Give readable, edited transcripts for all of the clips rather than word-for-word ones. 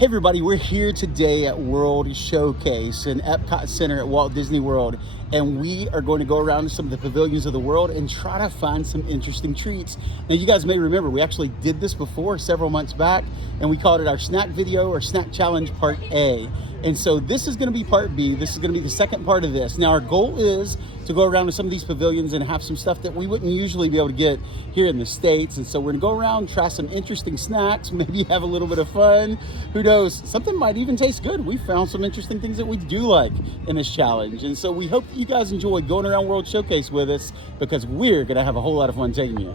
Hey everybody, we're here today at World Showcase in Epcot Center at Walt Disney World, and we are going to go around to some of the pavilions of the world and try to find some interesting treats. Now you guys may remember we actually did this before several months back, and we called it our snack video or snack challenge part A. And so this is going to be part B. This is going to be the second part of this. Now our goal is to go around to some of these pavilions and have some stuff that we wouldn't usually be able to get here in the States. And so we're gonna go around, try some interesting snacks, maybe have a little bit of fun. Who knows, something might even taste good. We found some interesting things that we do like in this challenge. And so we hope that you guys enjoyed going around World Showcase with us, because we're gonna have a whole lot of fun taking you.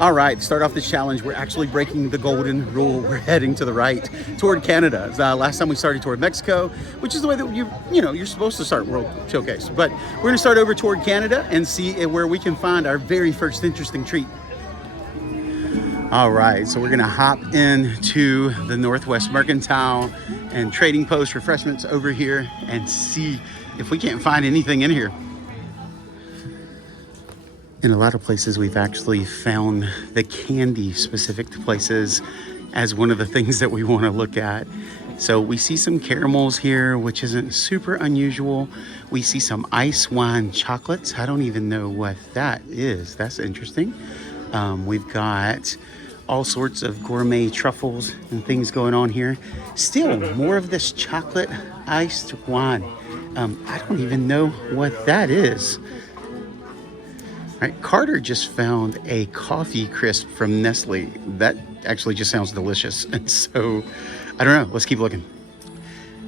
All right, to start off this challenge, we're actually breaking the golden rule. We're heading to the right toward Canada. Last time we started toward Mexico, which is the way that you're supposed to start World Showcase. But we're gonna start over toward Canada and see where we can find our very first interesting treat. All right, so we're gonna hop into the Northwest Mercantile and Trading Post Refreshments over here and see if we can't find anything in here. In a lot of places, we've actually found the candy specific to places as one of the things that we want to look at. So we see some caramels here, which isn't super unusual. We see some ice wine chocolates. I don't even know what that is. That's interesting. We've got all sorts of gourmet truffles and things going on here. Still more of this chocolate iced wine. I don't even know what that is. All right, Carter just found a coffee crisp from Nestle. That actually just sounds delicious. And so, I don't know, let's keep looking.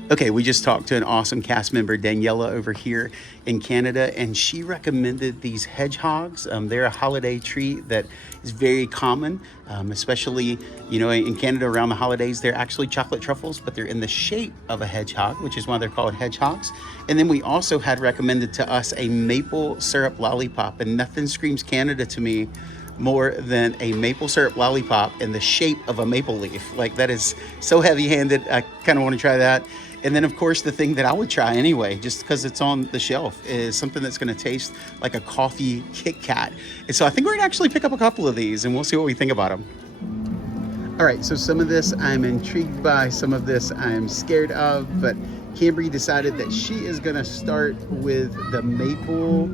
Okay, we just talked to an awesome cast member, Daniela, over here in Canada, and she recommended these hedgehogs. They're a holiday treat that is very common, especially, in Canada around the holidays. They're actually chocolate truffles, but they're in the shape of a hedgehog, which is why they're called hedgehogs. And then we also had recommended to us a maple syrup lollipop, and nothing screams Canada to me more than a maple syrup lollipop in the shape of a maple leaf. Like, that is so heavy-handed. I kind of want to try that. And then, of course, the thing that I would try anyway, just because it's on the shelf, is something that's going to taste like a coffee Kit Kat. And so I think we're going to actually pick up a couple of these, and we'll see what we think about them. All right, so some of this I'm intrigued by, some of this I'm scared of, but Cambry decided that she is going to start with the maple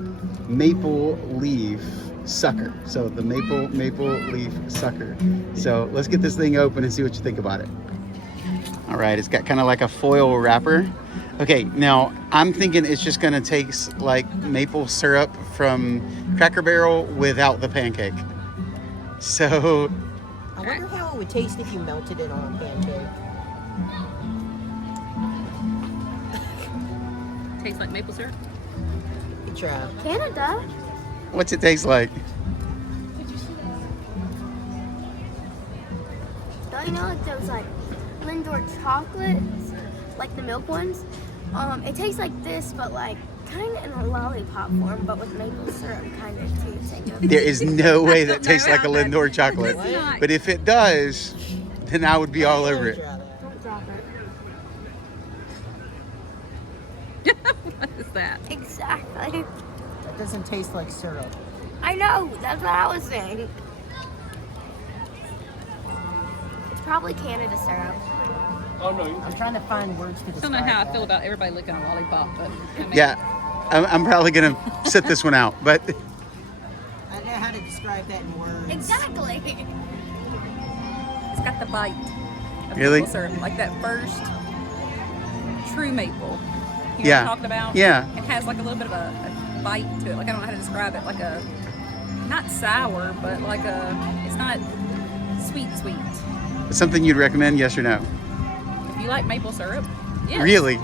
leaf sucker. So the maple leaf sucker. So let's get this thing open and see what you think about it. All right, it's got kind of like a foil wrapper. Okay, now I'm thinking it's just gonna taste like maple syrup from Cracker Barrel without the pancake. So I wonder how it would taste if you melted it on a pancake. Tastes like maple syrup. Good try. Canada. what's it taste like? Don't you know like those like Lindor chocolates, like the milk ones? It tastes like this, but like kind of in a lollipop form, but with maple syrup kind of tasting. There is no way that tastes like a Lindor chocolate. But if it does, then I would be all over it. Don't drop it. What is that? Exactly. That doesn't taste like syrup. I know. That's what I was saying. It's probably Canada syrup. I'm trying to find words to I describe don't know how I that. feel about everybody licking a lollipop, but I mean, Yeah, I'm probably gonna sit this one out, but I don't know how to describe that in words. Exactly. it's got the bite of Really? maple syrup, like that first true maple. You know what Yeah. I'm talking about? Yeah. It has like a little bit of a bite to it. Like, I don't know how to describe it. Like a, not sour, but like it's not sweet. it's something you'd recommend, yes or no? If you like maple syrup, yes. Really?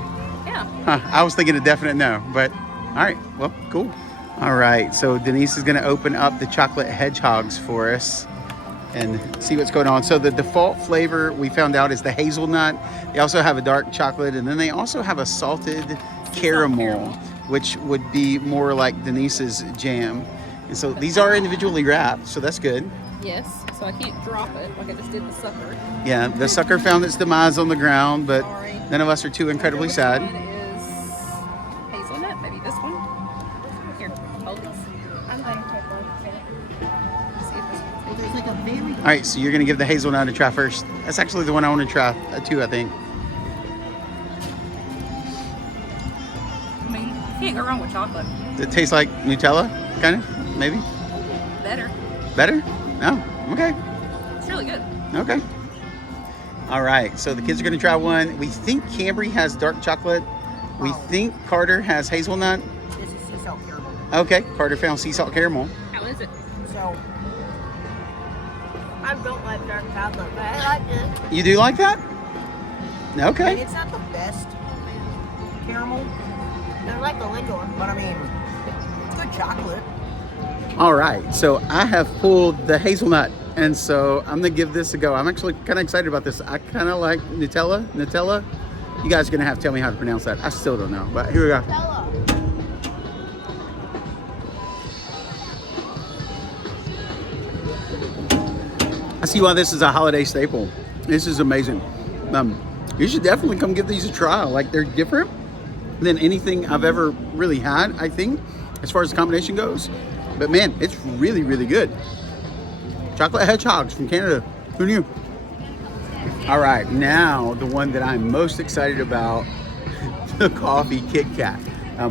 Yeah. Huh, I was thinking a definite no, but all right, well, cool. All right, so Denise is gonna open up the chocolate hedgehogs for us and see what's going on. So the default flavor we found out is the hazelnut. They also have a dark chocolate, and then they also have a salted caramel, which would be more like Denise's jam. And so these are individually wrapped, so that's good. Yes. So I can't drop it like I just did the sucker. Yeah, the sucker found its demise on the ground, but Sorry. none of us are too incredibly Which sad. one is hazelnut? Maybe this one? Here, hold this. I'm going to take one. See if this one. There's like a very All right, so you're gonna give the hazelnut a try first. That's actually the one I want to try too, I think. I mean, you can't go wrong with chocolate. It tastes like Nutella, kind of, maybe? Better. Better? No? Okay. It's really good. Okay. All right, so the kids are gonna try one. We think Cambry has dark chocolate. We think Carter has hazelnut. This is sea salt caramel. Okay, Carter found sea salt caramel. How is it? So, I don't like dark chocolate, but I like it. You do like that? I mean, Okay. it's not the best caramel, I like the Lindor. but I mean, it's good chocolate. All right, so I have pulled the hazelnut, and so I'm gonna give this a go. I'm actually kind of excited about this. I kind of like Nutella. You guys are gonna have to tell me how to pronounce that. I still don't know, but here we go. I see why this is a holiday staple. This is amazing. You should definitely come give these a try. Like, they're different than anything I've ever really had, I think, as far as the combination goes. But man, it's really, really good. Chocolate hedgehogs from Canada. Who knew? All right, now the one that I'm most excited about, the coffee Kit Kat.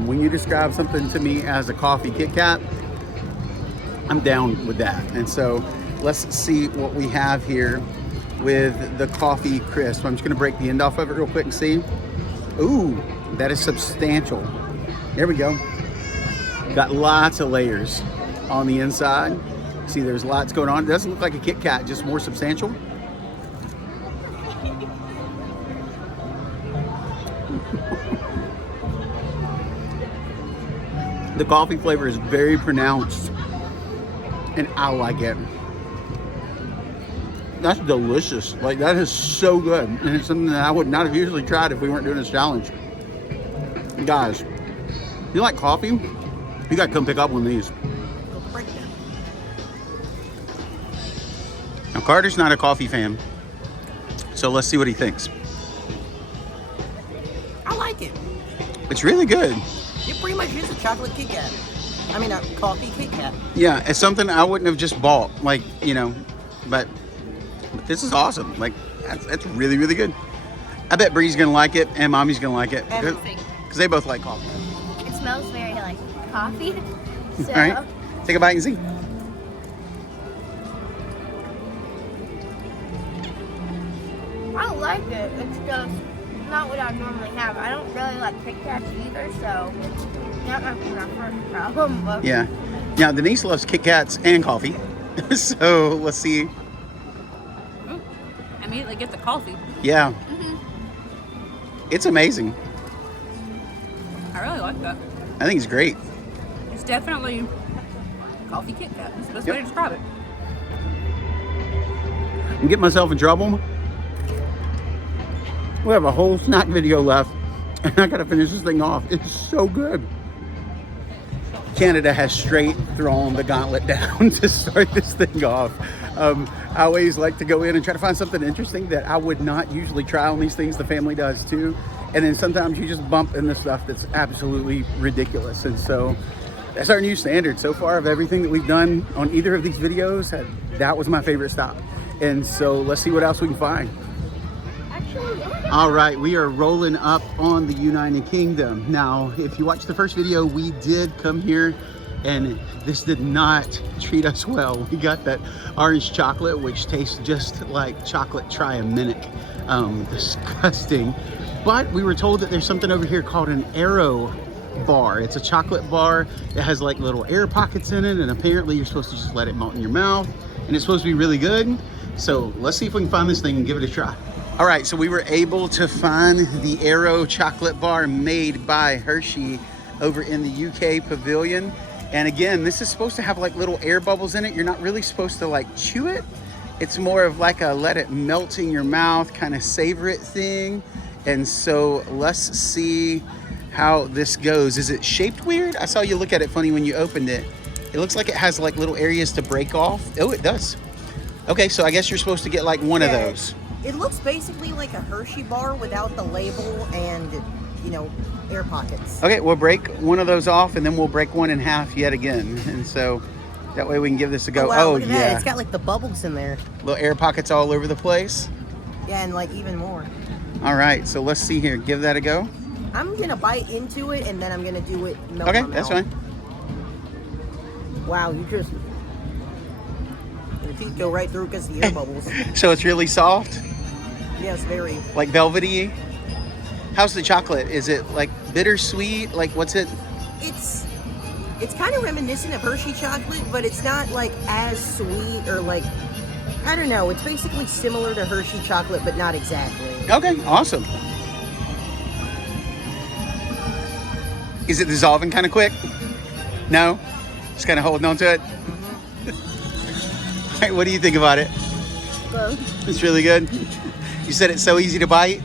When you describe something to me as a coffee Kit Kat, I'm down with that. And so let's see what we have here with the coffee crisp. I'm just gonna break the end off of it real quick and see. Ooh, that is substantial. There we go. Got lots of layers on the inside. See, there's lots going on. It doesn't look like a Kit Kat, just more substantial. The coffee flavor is very pronounced, and I like it. That's delicious. Like, that is so good. And it's something that I would not have usually tried if we weren't doing this challenge. Guys, if you like coffee, you gotta come pick up one of these. Go break them. Now, Carter's not a coffee fan, so let's see what he thinks. I like it. It's really good. It pretty much is a chocolate Kit Kat. I mean, a coffee Kit Kat. Yeah, it's something I wouldn't have just bought, like, you know, but this is awesome. Like, that's really, really good. I bet Bree's gonna like it and Mommy's gonna like it because they both like coffee. It smells very like coffee. So, All right, take a bite and see. I like it. It's just not what I normally have. I don't really like Kit Kats either, so that might be my first problem. But Yeah. Now, Denise loves Kit Kats and coffee. So let's see. Immediately get the coffee. Yeah. It's amazing. I really like that. I think it's great. It's definitely coffee Kit Kat. That's the best way Yep. to describe it. I'm getting myself in trouble. We have a whole snack video left, and I gotta finish this thing off. It's so good. Canada has straight thrown the gauntlet down to start this thing off. I always like to go in and try to find something interesting that I would not usually try on these things. The family does too. And then sometimes you just bump into stuff that's absolutely ridiculous. And so that's our new standard. So far of everything that we've done on either of these videos, that was my favorite stop. And so let's see what else we can find. All right, we are rolling up on the United Kingdom. Now, if you watched the first video, we did come here and this did not treat us well. We got that orange chocolate, which tastes just like chocolate Tri-A-Minute. Disgusting. But we were told that there's something over here called an Arrow bar. It's a chocolate bar that has like little air pockets in it, and apparently you're supposed to just let it melt in your mouth, and it's supposed to be really good. So let's see if we can find this thing and give it a try. All right, so we were able to find the Arrow chocolate bar made by Hershey over in the UK pavilion. And again, this is supposed to have like little air bubbles in it. You're not really supposed to like chew it. It's more of like a let it melt in your mouth, kind of savor it thing. And so let's see how this goes. Is it shaped weird? I saw you look at it funny when you opened it. It looks like it has like little areas to break off. Oh, it does. Okay, so I guess you're supposed to get like one of those. It looks basically like a Hershey bar without the label and, you know, air pockets. Okay, we'll break one of those off and then we'll break one in half yet again. And so that way we can give this a go. Oh, wow, Oh look at yeah. that. It's got like the bubbles in there. Little air pockets all over the place. Yeah, and like even more. All right, so let's see here. Give that a go. I'm gonna bite into it and then I'm gonna do it. Melt Okay, my that's mouth. fine. Wow, your teeth go right through because of the air bubbles. So it's really soft, Yes, very. like velvety. How's the chocolate? Is it like bittersweet? Like what's it? It's kind of reminiscent of Hershey chocolate, but it's not like as sweet or like, I don't know. It's basically similar to Hershey chocolate, but not exactly. Okay, awesome. Is it dissolving kind of quick? No? Just kind of holding on to it? All right, what do you think about it? Good. It's really good. You said it's so easy to bite?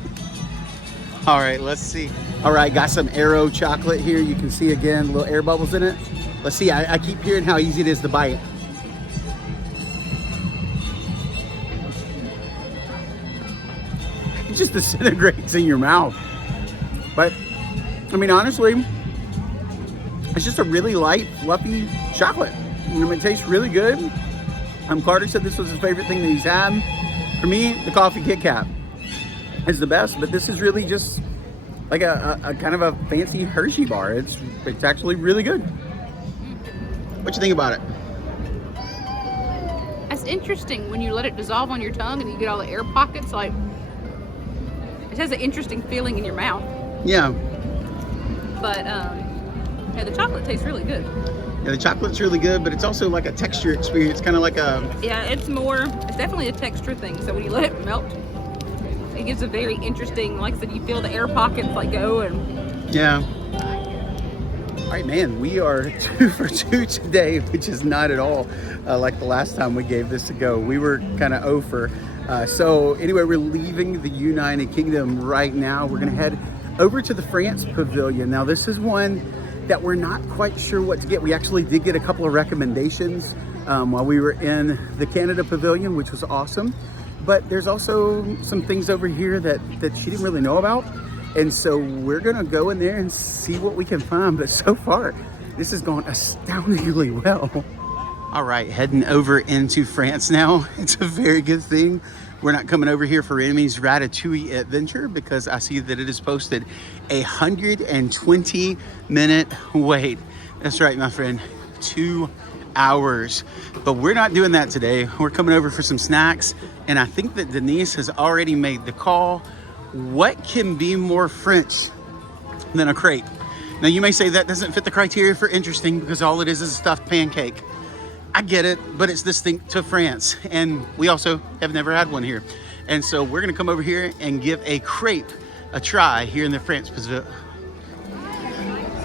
All right, let's see. All right, got some Aero chocolate here. You can see again, little air bubbles in it. Let's see, I keep hearing how easy it is to bite. It just disintegrates in your mouth. But, I mean, honestly, it's just a really light, fluffy chocolate. It tastes really good. Carter said this was his favorite thing that he's had. For me, the coffee Kit Kat is the best, but this is really just like a kind of a fancy Hershey bar. It's actually really good. What you think about it? That's interesting when you let it dissolve on your tongue and you get all the air pockets. Like, it has an interesting feeling in your mouth. Yeah. But yeah, the chocolate tastes really good. Yeah, the chocolate's really good, but it's also like a texture experience, kind of like a... Yeah, it's definitely a texture thing. So when you let it melt, it gives a very interesting, like I said, you feel the air pockets like go and... Yeah. All right, man, we are 2 for 2 today, which is not at all like the last time we gave this a go. We were kind of 0 for. So anyway, we're leaving the United Kingdom right now. We're gonna head over to the France Pavilion. Now this is one that we're not quite sure what to get. We actually did get a couple of recommendations while we were in the Canada Pavilion, which was awesome. But there's also some things over here that she didn't really know about. And so we're gonna go in there and see what we can find. But so far, this has gone astoundingly well. All right, heading over into France now. It's a very good thing we're not coming over here for Remy's Ratatouille adventure because I see that it has posted 120-minute wait. That's right, my friend, 2 hours. But we're not doing that today. We're coming over for some snacks, and I think that Denise has already made the call. What can be more French than a crepe? Now you may say that doesn't fit the criteria for interesting because all it is a stuffed pancake. I get it, but it's distinct to France, and we also have never had one here. And so we're gonna come over here and give a crepe a try here in the France Pavilion.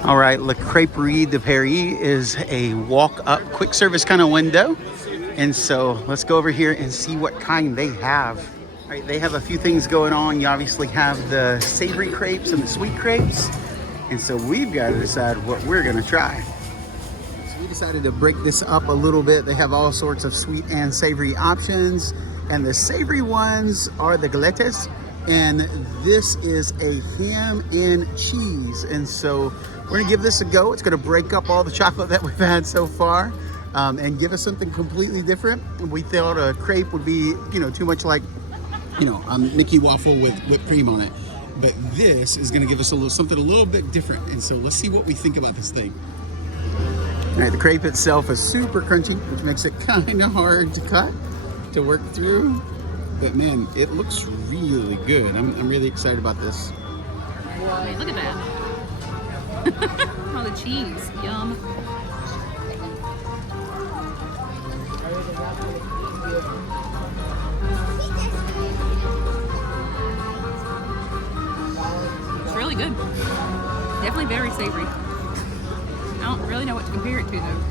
All right, Le Crêperie de Paris is a walk-up quick service kind of window. And so let's go over here and see what kind they have. All right, they have a few things going on. You obviously have the savory crepes and the sweet crepes. And so we've got to decide what we're gonna try. So we decided to break this up a little bit. They have all sorts of sweet and savory options. And the savory ones are the galettes. And this is a ham and cheese. And so we're gonna give this a go. It's gonna break up all the chocolate that we've had so far and give us something completely different. We thought a crepe would be, too much like, a Mickey waffle with whipped cream on it. But this is gonna give us something a little bit different. And so let's see what we think about this thing. All right, the crepe itself is super crunchy, which makes it kind of hard to cut, to work through. But man, it looks really good. I'm really excited about this. Man, look at that. Oh, the cheese. Yum. It's really good. Definitely very savory. I don't really know what to compare it to, though.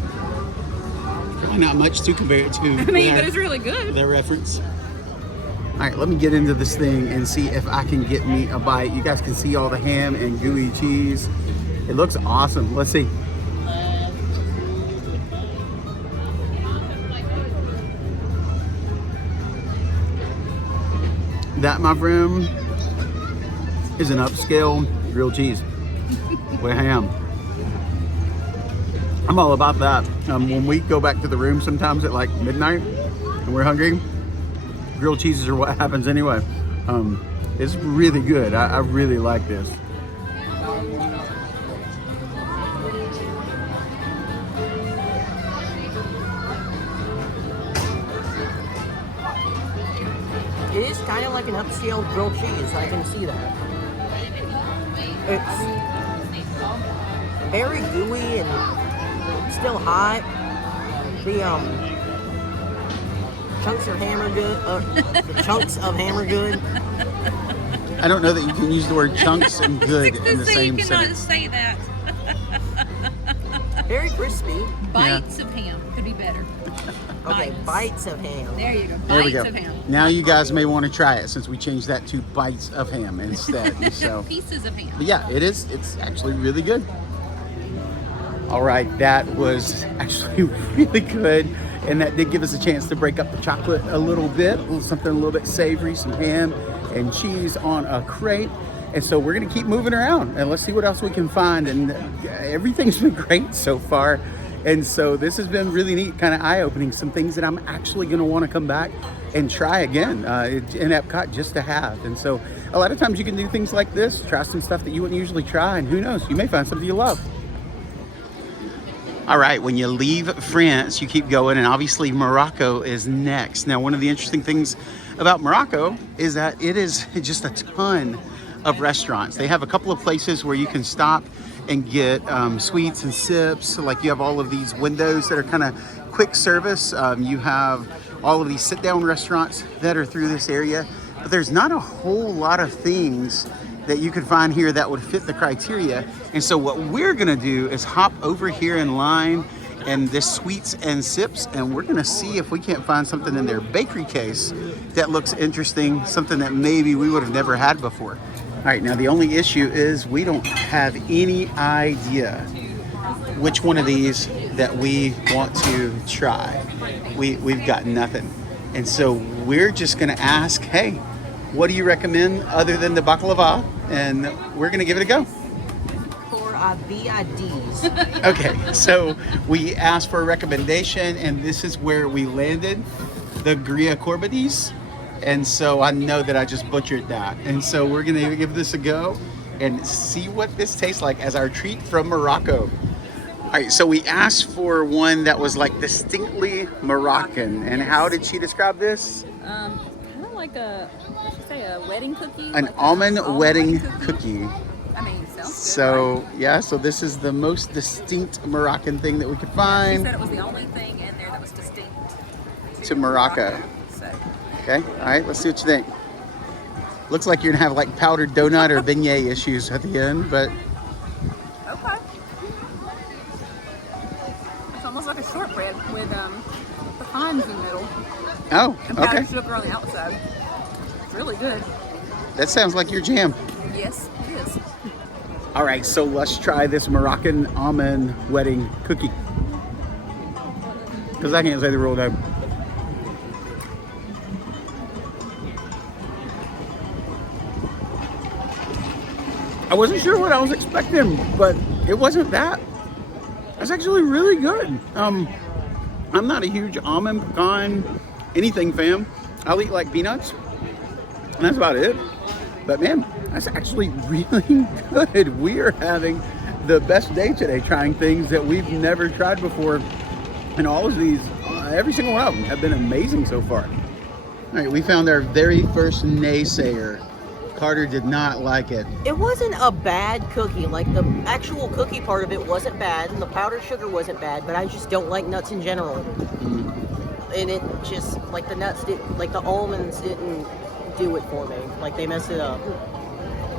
Probably not much to compare it to. I mean, but it's really good. Their reference. All right, let me get into this thing and see if I can get me a bite. You guys can see all the ham and gooey cheese. It looks awesome. Let's see. That, my friend, is an upscale grilled cheese with ham. I'm all about that. When we go back to the room sometimes at like midnight and we're hungry, grilled cheeses are what happens anyway. It's really good. I really like this. It is kind of like an upscale grilled cheese. I can see that. It's very gooey and still hot. The chunks are hammer good. The chunks of hammer good. I don't know that you can use the word chunks and good in the same you cannot sentence. say that. Very crispy. Bites of ham could be better. Okay, bites of ham. There you go. There we Bites go. of ham. Now you guys may want to try it since we changed that to bites of ham instead. So, Pieces of ham. but yeah, it is. It's actually really good. All right, that was actually really good, and that did give us a chance to break up the chocolate a little bit, something a little bit savory, some ham and cheese on a crepe. And so we're gonna keep moving around and let's see what else we can find. And everything's been great so far. And so this has been really neat, kind of eye-opening, some things that I'm actually gonna wanna come back and try again in Epcot just to have. And so a lot of times you can do things like this, try some stuff that you wouldn't usually try, and who knows, you may find something you love. All right, when you leave France, you keep going, and obviously Morocco is next. Now, one of the interesting things about Morocco is that it is just a ton of restaurants. They have a couple of places where you can stop and get sweets and sips. So, like, you have all of these windows that are kind of quick service. You have all of these sit-down restaurants that are through this area, but there's not a whole lot of things that you could find here that would fit the criteria. And so what we're gonna do is hop over here in line and this sweets and sips, and we're gonna see if we can't find something in their bakery case that looks interesting, something that maybe we would have never had before. All right, now the only issue is we don't have any idea which one of these that we want to try. We've got nothing. And so we're just gonna ask, hey, what do you recommend other than the baklava? And we're gonna give it a go. For BIDs. Okay, so we asked for a recommendation, and this is where we landed, the Gria Corbadis. And so I know that I just butchered that. And so we're gonna give this a go and see what this tastes like as our treat from Morocco. All right, so we asked for one that was like distinctly Moroccan. And how did she describe this? Kind of like a, what should I say, a wedding cookie? An Like a almond wedding cookie. cookie. I mean, sounds good. So right? yeah, so this is the most distinct Moroccan thing that we could She find said it was the only thing in there that was distinct to Morocco. So, Okay, all right, let's see what you think. Looks like you're gonna have like powdered donut or beignet issues at the end, but okay. It's almost like a shortbread with pecans in the middle oh, and powdered okay. sugar on the outside. It's really good. That sounds like your jam. Yes, it is. All right, so let's try this Moroccan almond wedding cookie. Because I can't say the real name. I wasn't sure what I was expecting, but it wasn't that. It's actually really good. I'm not a huge almond, pecan, anything fan. I'll eat like peanuts, and that's about it. But man, that's actually really good. We are having the best day today trying things that we've never tried before. And all of these, every single one of them have been amazing so far. All right, we found our very first naysayer. Carter did not like it. It wasn't a bad cookie. Like, the actual cookie part of it wasn't bad, and the powdered sugar wasn't bad, but I just don't like nuts in general. And it just, like, the nuts didn't, like, the almonds didn't do it for me. Like, they messed it up.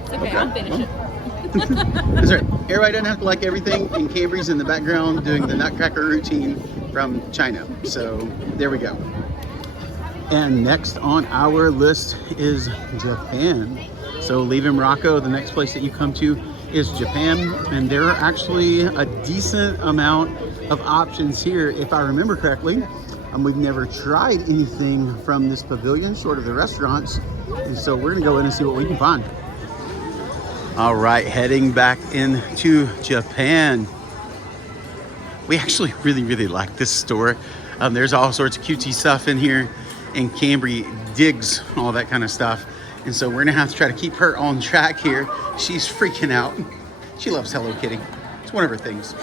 It's okay, I'll finish it. That's right. Everybody doesn't have to like everything, and Cambry's in the background doing the nutcracker routine from China. So there we go. And next on our list is Japan. So leaving Morocco, the next place that you come to is Japan, and there are actually a decent amount of options here, if I remember correctly. We've never tried anything from this pavilion short of the restaurants, and so we're gonna go in and see what we can find. All right, heading back into Japan. We actually really like this store. There's all sorts of cutesy stuff in here, and Cambry digs all that kind of stuff. And so we're gonna have to try to keep her on track here. She's freaking out. She loves Hello Kitty. It's one of her things.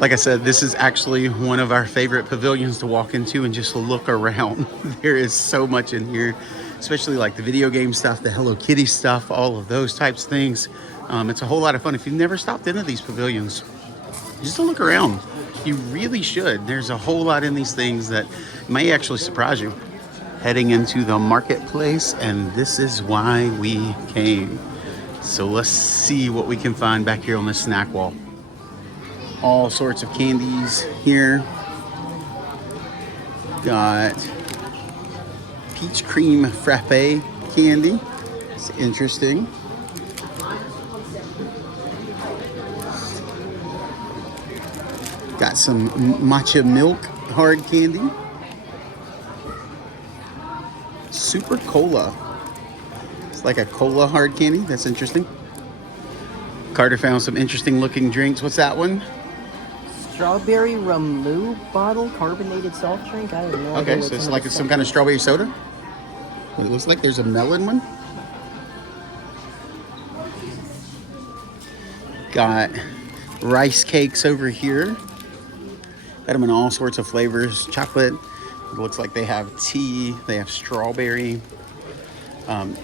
Like I said, this is actually one of our favorite pavilions to walk into and just look around. There is so much in here, especially like the video game stuff, the Hello Kitty stuff, all of those types of things. It's a whole lot of fun. If you've never stopped into these pavilions, just to look around. You really should. There's a whole lot in these things that may actually surprise you. Heading into the marketplace, and this is why we came. So let's see what we can find back here on the snack wall. All sorts of candies here. Got peach cream frappe candy. It's interesting. Got some matcha milk hard candy. Super cola. It's like a cola hard candy. That's interesting. Carter found some interesting looking drinks. What's that one? Strawberry Ramu bottle carbonated soft drink. I don't know. Okay, so it's like it's some kind of strawberry soda. It looks like there's a melon one. Got rice cakes over here. Got them in all sorts of flavors. Chocolate. It looks like they have tea. They have strawberry.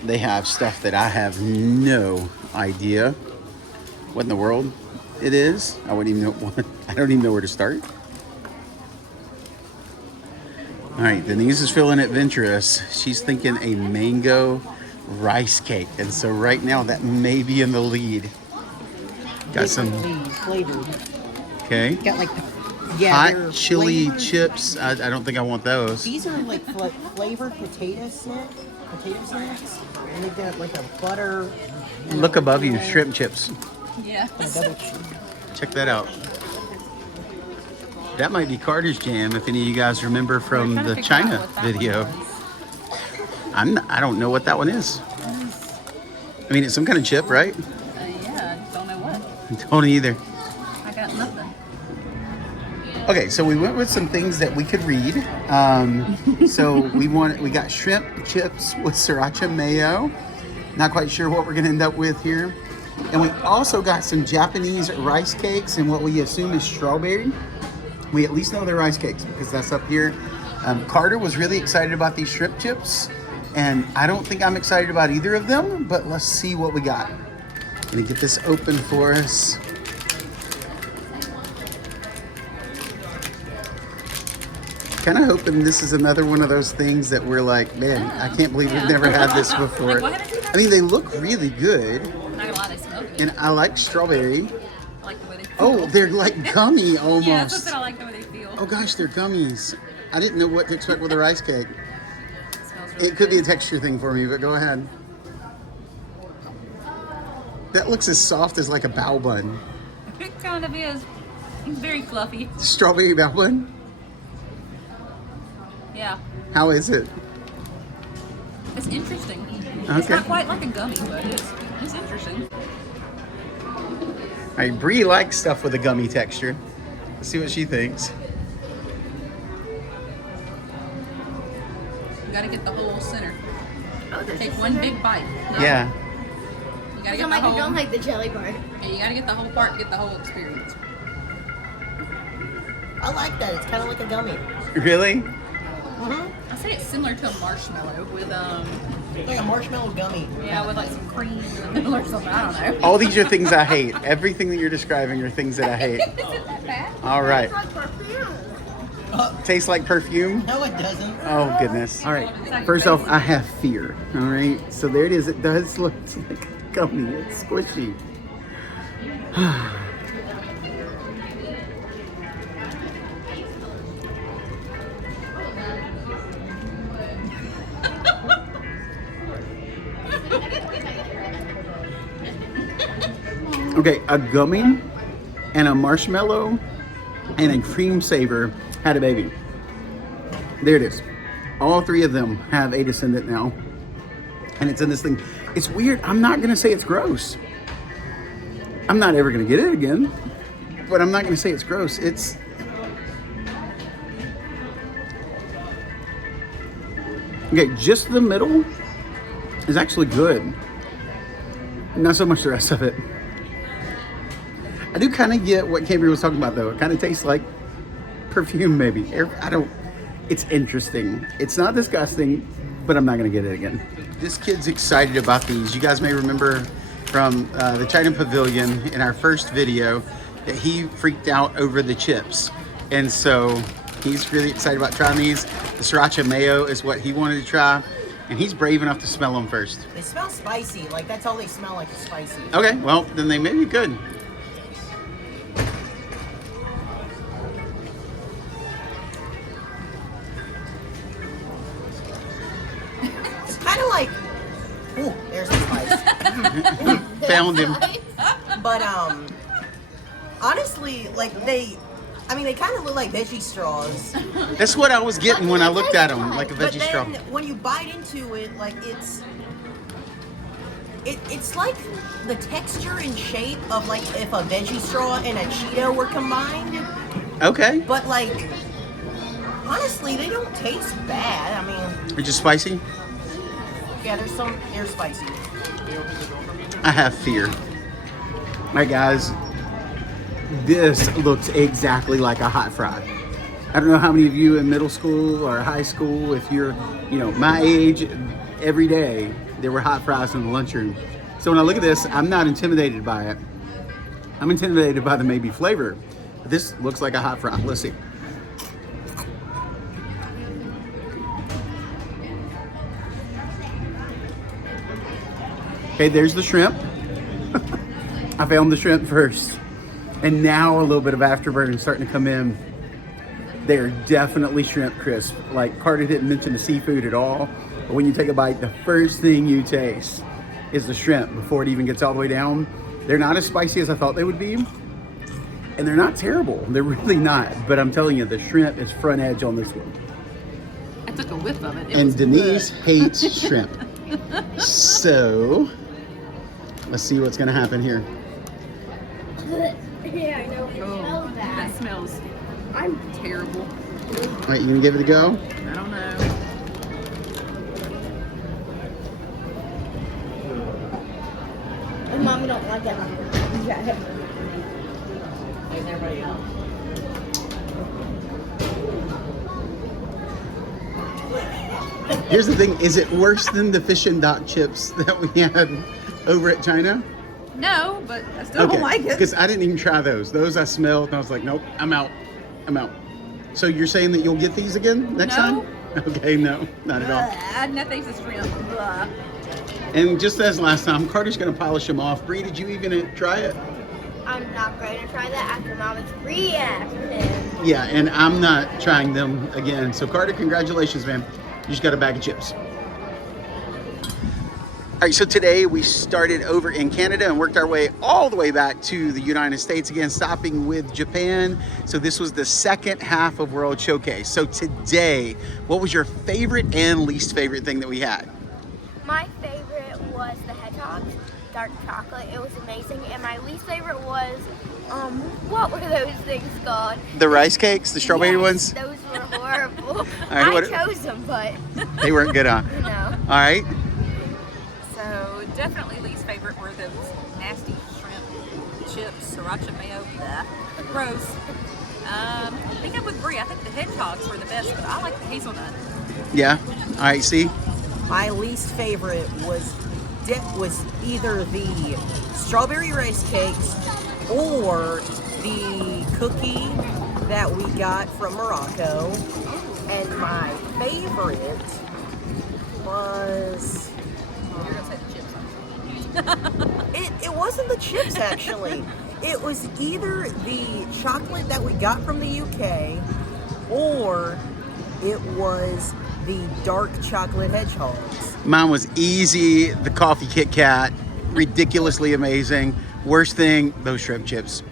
They have stuff that I have no idea what in the world it is. I wouldn't even know. I don't even know where to start. All right, Denise is feeling adventurous. She's thinking a mango rice cake, and so right now that may be in the lead. Got some flavored. Okay. Got like hot chili chips. I don't think I want those. These are like flavored potato snacks, and they've got like a butter. Look above you, shrimp chips. Yeah. Check that out. That might be Carter's jam, if any of you guys remember from the China video. I don't know what that one is. I mean, it's some kind of chip, right? Yeah, I don't know what. Don't either. I got nothing. Okay, so we went with some things that we could read. So we got shrimp chips with sriracha mayo. Not quite sure what we're gonna end up with here. And we also got some Japanese rice cakes and what we assume is strawberry. We at least know they're rice cakes because that's up here. Carter was really excited about these shrimp chips, and I don't think I'm excited about either of them, but let's see what we got. Let me get this open for us. Kind of hoping this is another one of those things that we're like, man, I can't believe we've never had this before. I mean, they look really good. Not gonna lie, they smell good. And I like strawberry. I like the way they feel. Oh, they're like gummy almost. Yeah, that's what I like the way they feel. Oh gosh, they're gummies. I didn't know what to expect with a rice cake. It smells really It could be a good. texture thing for me, but go ahead. That looks as soft as like a bao bun. It kind of is. It's very fluffy. Strawberry bao bun? Yeah. How is it? It's interesting. It's Okay. not quite like a gummy, but it's interesting. All right, Bree likes stuff with a gummy texture. Let's see what she thinks. You gotta get the whole center. Oh, there's Take a one center? big bite. Yeah. You gotta get I'm the like, I don't whole. like the jelly part. Yeah, you gotta get the whole part to get the whole experience. I like that. It's kind of like a gummy. Really? I say it's similar to a marshmallow with Like a marshmallow gummy. yeah, with like some cream in the middle or something. I don't know. All these are things I hate. Everything that you're describing are things that I hate. Is it that bad? All right. It's like perfume. Tastes like perfume? No, it doesn't. Oh, goodness. All right. First off, I have fear. All right. So there it is. It does look like a gummy. It's squishy. Okay, a gummy and a marshmallow and a cream saver had a baby. There it is. All three of them have a descendant now. And it's in this thing. It's weird. I'm not going to say it's gross. I'm not ever going to get it again. But I'm not going to say it's gross. It's... Okay, just the middle is actually good. Not so much the rest of it. I do kind of get what Cambria was talking about though. It kind of tastes like perfume maybe. I don't, it's interesting. It's not disgusting, but I'm not gonna get it again. This kid's excited about these. You guys may remember from the China Pavilion in our first video that he freaked out over the chips. And so he's really excited about trying these. The sriracha mayo is what he wanted to try. And he's brave enough to smell them first. They smell spicy. Like, that's all they smell like is spicy. Okay, well, then they may be good. It's kind of like, ooh, there's the spice. Found him. But, honestly, like, they kind of look like veggie straws. That's what I was getting when I looked at them, like a But veggie then straw. when you bite into it, like, it's like the texture and shape of, like, if a veggie straw and a Cheeto were combined. Okay. But, like, honestly, they don't taste bad. I mean, They're just spicy. yeah, they're spicy. I have fear. All right, guys. This looks exactly like a hot fry. I don't know how many of you in middle school or high school, if you're, you know, my age, every day there were hot fries in the lunchroom. So when I look at this, I'm not intimidated by it. I'm intimidated by the maybe flavor. But this looks like a hot fry. Let's see. Okay, there's the shrimp. I found the shrimp first. And now a little bit of afterburn starting to come in. They're definitely shrimp crisp. Like Carter didn't mention the seafood at all. But when you take a bite, the first thing you taste is the shrimp before it even gets all the way down. They're not as spicy as I thought they would be. And they're not terrible. They're really not. But I'm telling you, the shrimp is front edge on this one. I took a whiff of it. It And was Denise good. hates shrimp. So, let's see what's gonna happen here. Yeah, I know. It Oh, smells that bad. smells I'm terrible. All right, you gonna give it a go? I don't know. and Mommy don't like it. Yeah. There's everybody else. Here's the thing, is it worse than the fish and dock chips that we had over at China? No, but I still don't like it. Because I didn't even try those. Those I smelled and I was like, nope, I'm out. I'm out. So you're saying that you'll get these again next No. time? Okay, no, not at all. Nothing's a shrimp. Blah. And just as last time, Carter's gonna polish them off. Bree, did you even try it? I'm not going to try that after Mommy's reaction. Yeah, and I'm not trying them again. So Carter, congratulations, man. You just got a bag of chips. All right, so today we started over in Canada and worked our way all the way back to the United States again, stopping with Japan. So this was the second half of World Showcase. So today, what was your favorite and least favorite thing that we had? My favorite was the hedgehog, dark chocolate. It was amazing. And my least favorite was, what were those things called? The rice cakes, the strawberry Yes, ones? Those were horrible. right, I what- chose them, but They weren't good, huh? no. All right. So definitely least favorite were those nasty shrimp chips, sriracha mayo. Blah. Gross. I think I'm with Brie. I think the hedgehogs were the best, but I like the hazelnut. Yeah. All right, see? My least favorite was either the strawberry rice cakes or the cookie that we got from Morocco. And my favorite was... You're gonna say the chips. It wasn't the chips, actually. It was either the chocolate that we got from the UK or it was the dark chocolate hedgehogs. Mine was easy. The coffee Kit Kat, ridiculously amazing. Worst thing, those shrimp chips.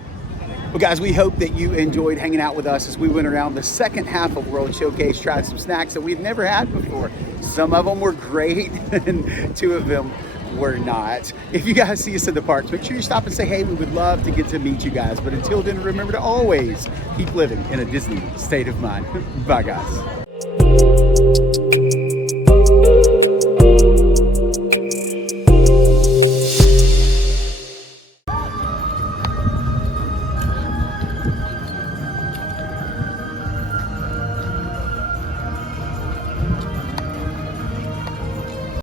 Well, guys, we hope that you enjoyed hanging out with us as we went around the second half of World Showcase, tried some snacks that we've never had before. Some of them were great, and two of them were not. If you guys see us in the parks, make sure you stop and say hey. We would love to get to meet you guys. But until then, remember to always keep living in a Disney state of mind. Bye, guys.